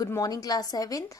Good morning, class 7th.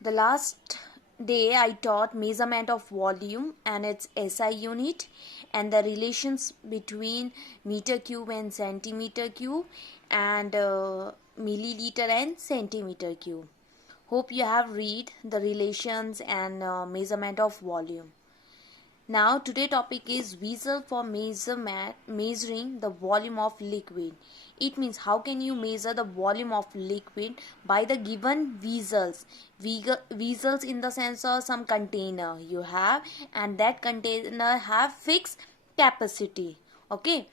The last day I taught measurement of volume and its SI unit and the relations between meter cube and centimeter cube and milliliter and centimeter cube. Hope you have read the relations and measurement of volume. Now today topic is vessel for measuring the volume of liquid. It means how can you measure the volume of liquid by the given vessels. Vessels in the sense of some container you have, and that container have fixed capacity. Okay.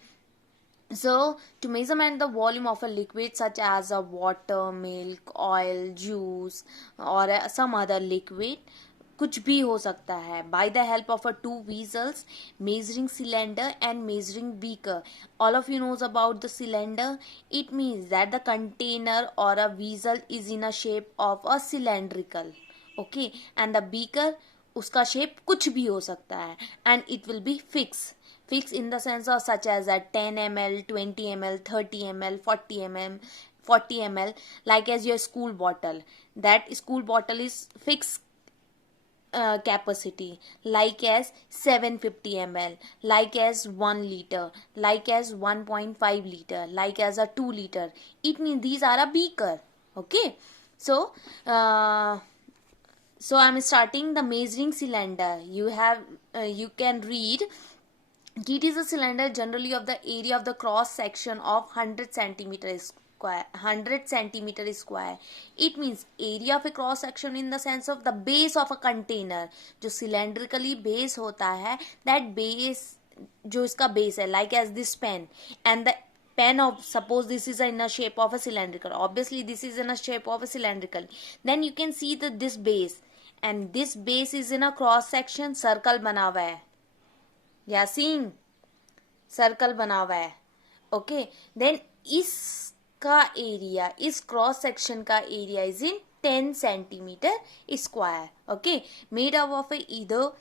So to measurement the volume of a liquid such as a water, milk, oil, juice or some other liquid, कुछ भी हो सकता है, by the help of a two vessels, measuring cylinder and measuring beaker. All of you knows about the cylinder. It means that the container or a vessel is in a shape of a cylindrical. Okay, and the beaker उसका shape कुछ भी हो सकता है and it will be fixed in the sense of such as a 10 ml, 20 ml, 30 ml, 40 ml, like as your school bottle. That school bottle is fixed capacity, like as 750 ml, like as 1 liter, like as 1.5 liter, like as a 2 liter. It means these are a beaker. Okay, so I'm starting the measuring cylinder. You can read. It is a cylinder generally of the area of the cross section of 100 centimeter square. 100 centimeter square. It means area of a cross section in the sense of the base of a container. जो cylindrically base होता है, that base जो इसका base है, like as this pen and the pen of, suppose this is in a shape of a cylindrical. Obviously this is in a shape of a cylindrical. Then you can see that this base and this base is in a cross section. circle बना हुआ है. या scene circle बना हुआ है. Okay, then इसका area, इस cross section का area is in 10 centimetre square. Okay, made up of either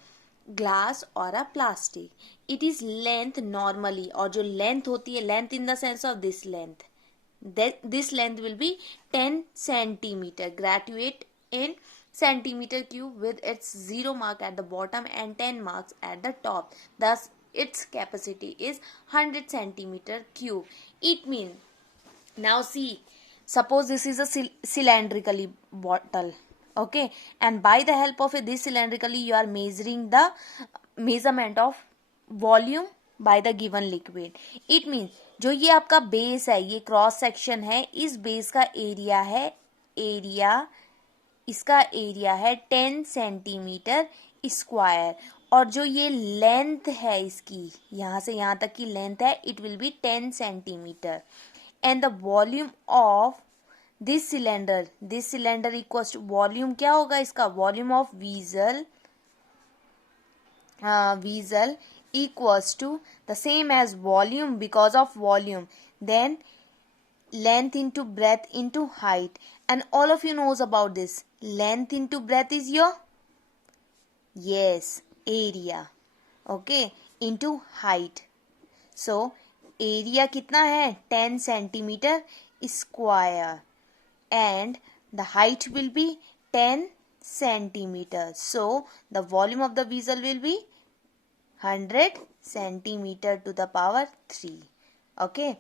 glass or a plastic. It is length normally, और जो लेंथ होती है, length in the sense of this length, this length will be 10 centimeter, graduate in centimeter cube with its 0 mark at the bottom and 10 marks at the top. Thus its capacity is 100 centimeter cube. It means, now see, suppose this is a cylindrically bottle. Okay, and by the help of this cylindrically you are measuring the measurement of volume by the given liquid. It means जो ये आपका base है, ये cross section है, इस base का area है, इसका एरिया है 10 सेंटीमीटर स्क्वायर, और जो ये लेंथ है इसकी, यहाँ से यहाँ तक की लेंथ है, it will be 10 centimetre. And the volume of this cylinder equals to, volume क्या होगा इसका, volume of vessel equals to the same as volume. Because of volume, then length into breadth into height, and all of you knows about this. Length into breadth is your, yes, area. Okay, into height. So area कितना है, 10 centimeter square, and the height will be 10 centimeter. So the volume of the vessel will be 100 centimeter to the power 3. Okay,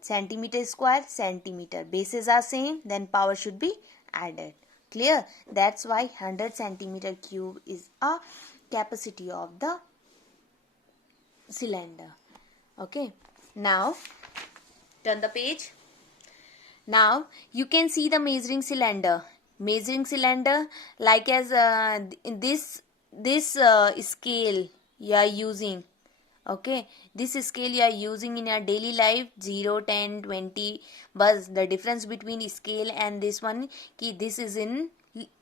centimeter square, centimeter, bases are same, then power should be added. Clear? That's why 100 centimeter cube is a capacity of the cylinder. Okay, now turn the page. Now you can see the measuring cylinder like as this scale you are using. Okay, this scale you are using in your daily life, 0, 10, 20. बस the difference between scale and this one कि this is in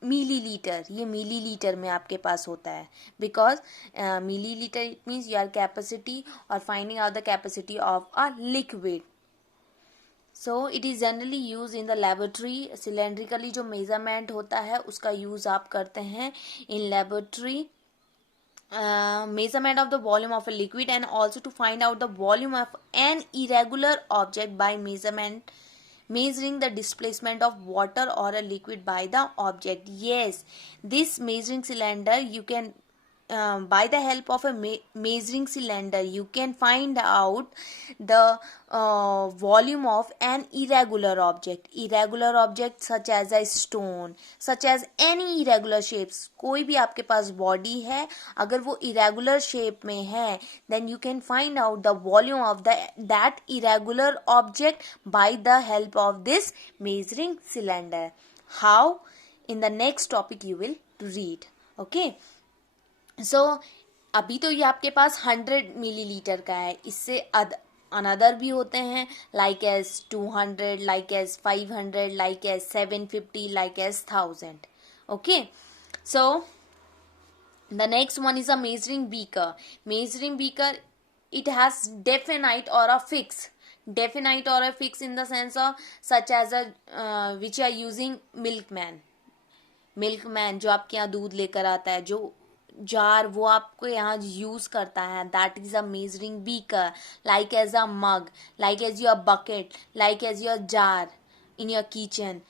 milliliter. ये milliliter में आपके पास होता है, because milliliter it means your capacity or finding out the capacity of a liquid. So it is generally used in the laboratory. cylindrically जो measurement होता है उसका use आप करते हैं in laboratory. Measurement of the volume of a liquid, and also to find out the volume of an irregular object by measuring the displacement of water or a liquid by the object. Yes, this measuring cylinder you can by the help of a measuring cylinder you can find out the volume of an irregular object such as a stone, such as any irregular shapes. कोई भी आपके पास body है अगर वो irregular shape में है then you can find out the volume of that irregular object by the help of this measuring cylinder. How? In the next topic you will read. Okay. सो अभी तो ये आपके पास 100 मिलीलीटर का है. इससे अनदर भी होते हैं like as 200, like as 500, like as 750, like as 1000. Okay, so the next one is a measuring beaker. Measuring beaker, it has definite or a fix in the sense of such as a which are using milkman जो आपके यहाँ दूध लेकर आता है, जो jar वो आपको यहाँ यूज करता है, that is a measuring beaker. Like as a mug, like as your bucket, like as your jar in your kitchen.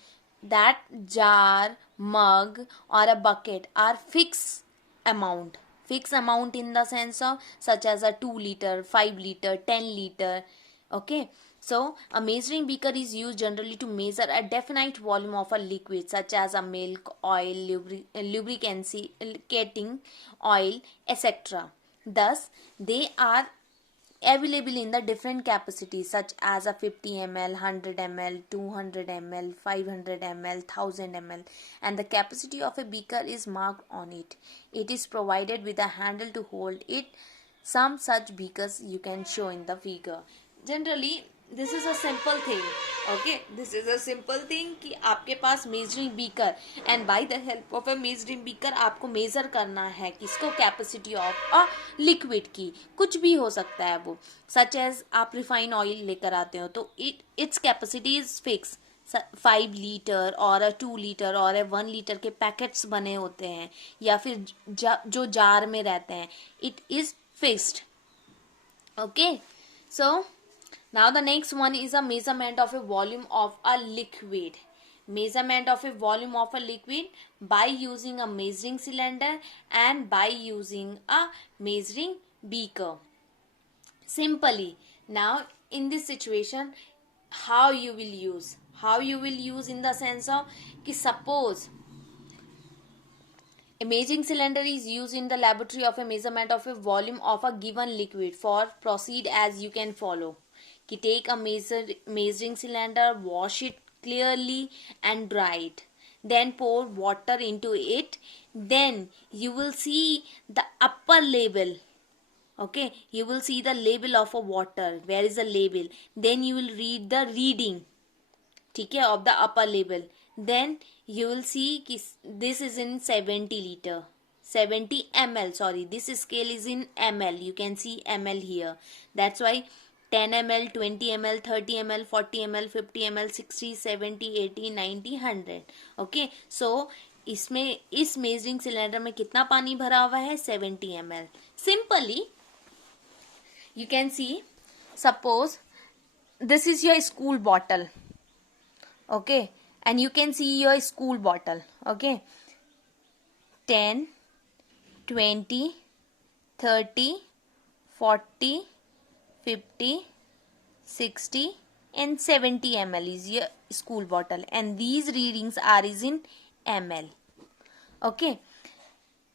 That jar, mug or a bucket are fixed amount in the sense of such as a 2 liter, 5 liter, 10 liter. Okay, so a measuring beaker is used generally to measure a definite volume of a liquid such as a milk, oil, lubricating oil, etc. Thus they are available in the different capacities such as a 50 ml, 100 ml, 200 ml, 500 ml, 1000 ml, and the capacity of a beaker is marked on it. It is provided with a handle to hold it. Some such beakers you can show in the figure. Generally this is a simple thing. Okay, this is a simple thing कि आपके पास measuring beaker and by the help of a measuring beaker आपको measure करना है किसको, capacity of a liquid की. कुछ भी हो सकता है वो, such as आप refined oil लेकर आते हो तो its capacity is fixed. 5 litre और 2 लीटर और 1 लीटर के पैकेट्स बने होते हैं या फिर जो जार में रहते हैं, it is fixed. Okay, so now the next one is a measurement of a volume of a liquid. Measurement of a volume of a liquid by using a measuring cylinder and by using a measuring beaker. Simply, now in this situation, how you will use in the sense of कि suppose a measuring cylinder is used in the laboratory of a measurement of a volume of a given liquid. For proceed as you can follow. कि take a measuring cylinder, wash it clearly and dry it, then pour water into it, then you will see the upper label. Okay, you will see the label of a water. Where is the label? Then you will read the reading, ठीक है, of the upper label. Then you will see कि this is in 70 ml. Sorry, this scale is in ml. You can see ml here. That's why 10 ml, 20 ml, 30 ml, 40 ml, 50 ml, 60, 70, 80, 90, 100. Okay, so इसमें इस measuring cylinder में कितना पानी भरा हुआ है? 70 ml. Simply you can see, suppose this is your school bottle. Okay, and you can see your school bottle. Okay, 10, 20, 30, 40, 50, 60 and 70 ml is your school bottle, and these readings are is in ml. Okay,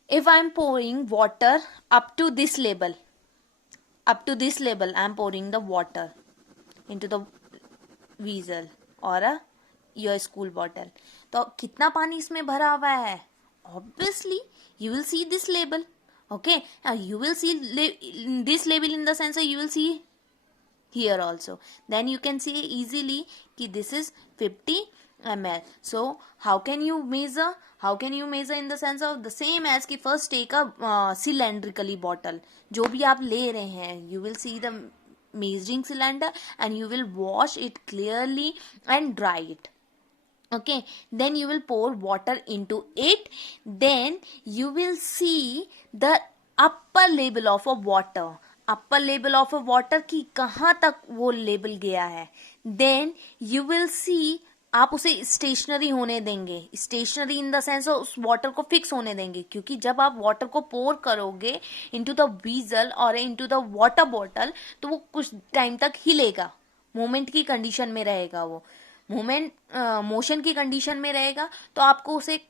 if I am pouring water up to this label, I am pouring the water into the vessel or your school bottle. तो कितना पानी इसमें भरा हुआ है? Obviously you will see this label. Okay, now you will see this label in the sense you will see here also. Then you can see easily कि this is 50 ml. So how can you measure? In the sense of the same as कि first take a cylindrically bottle. जो भी आप ले रहे हैं, you will see the measuring cylinder and you will wash it clearly and dry it. Okay, then you will pour water into it, then you will see the upper label of a water. Upper level of a water की कहाँ तक वो level गया है, then you will सी, आप उसे stationery होने देंगे, स्टेशनरी इन द सेंस उस वाटर को फिक्स होने देंगे, क्योंकि जब आप वाटर को पोर करोगे इनटू द वीजल और इनटू द वाटर बॉटल तो वो कुछ टाइम तक हिलेगा, मूवमेंट की कंडीशन में रहेगा, वो मूवमेंट मोशन की कंडीशन में रहेगा, तो आपको उसे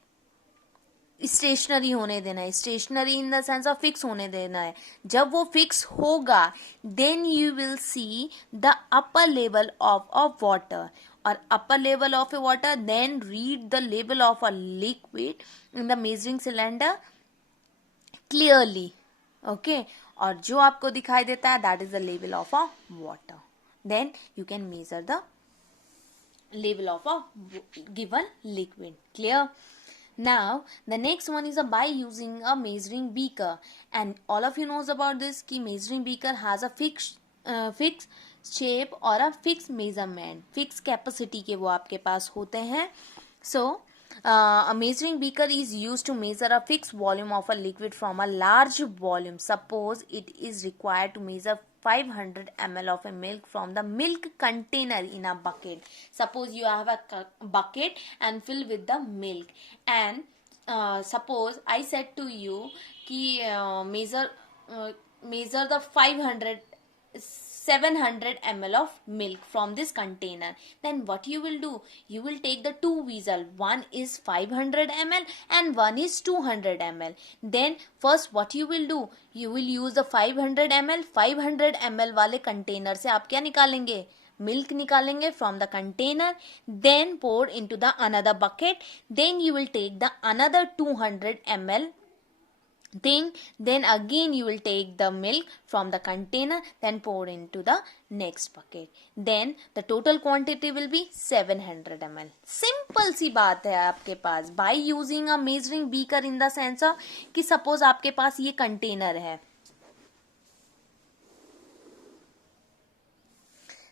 स्टेशनरी होने देना है, stationary in the sense of fix होने देना है। जब वो फिक्स होगा then you will see the upper level of a water, और upper level of a water, then read the level of a liquid in the measuring cylinder clearly, okay, और जो आपको दिखाई देता है that is the level of a water, then you can measure the level of a given liquid. Clear? Now the next one is by using a measuring beaker, and all of you knows about this कि measuring beaker has a fixed shape और a fixed measurement, fixed capacity के वो आपके पास होते हैं. So a measuring beaker is used to measure a fixed volume of a liquid from a large volume. Suppose it is required to measure 500 ml of a milk from the milk container in a bucket. Suppose you have a bucket and fill with the milk, and suppose I said to you कि measure the 700 ml of milk from this container. Then what you will do, you will take the two vessel, one is 500 ml and one is 200 ml. Then first what you will do, you will use the 500 ml वाले container से आप क्या निकालेंगे, milk निकालेंगे from the container, then pour into the another bucket, then you will take the another 200 ml thing, then again you will take the milk from the container, then pour into the next bucket, then the total quantity will be 700 ml. Simple सी बात है आपके पास, by using a measuring beaker in the sense of कि suppose आपके पास ये container है,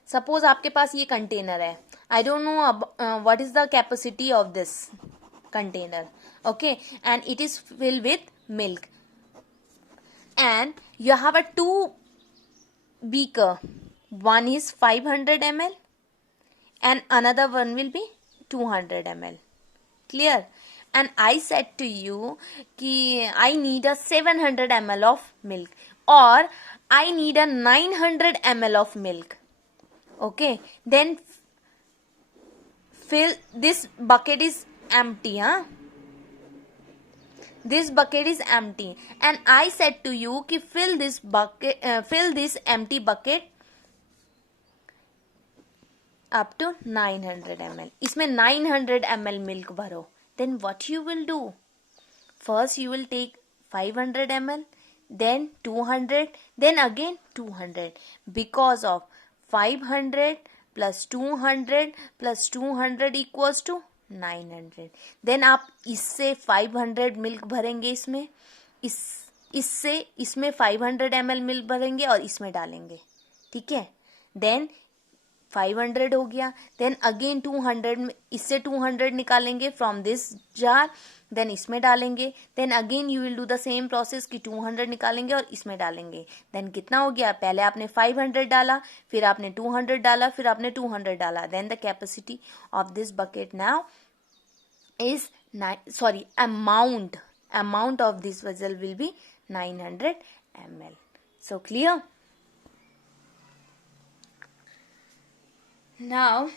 suppose आपके पास ये container है, I don't know what is the capacity of this container, okay, and it is fill with milk, and you have a two beaker, one is 500 ml and another one will be 200 ml. Clear? And I said to you कि I need a 700 ml of milk or I need a 900 ml of milk. Okay, then fill this bucket is empty, huh? This bucket is empty and I said to you कि fill this empty bucket up to 900 ml. इसमें 900 ml milk भरो. Then what you will do? First you will take 500 ml, then 200, then again 200, because of 500 plus 200 plus 200 equals to 900. Then आप इससे 500 milk भरेंगे, इससे इसमें 500 ml milk भरेंगे और इसमें डालेंगे, ठीक है. देन 500 हो गया, देन अगेन 200, इससे 200 निकालेंगे फ्रॉम दिस जार, देन इसमें डालेंगे, then again you will do the same process कि 200 निकालेंगे और इसमें डालेंगे. देन कितना हो गया, पहले आपने 500 डाला, फिर आपने 200 डाला, फिर आपने 200 डाला, then the capacity of this bucket now is amount of this vessel will be 900 ml. So clear? Now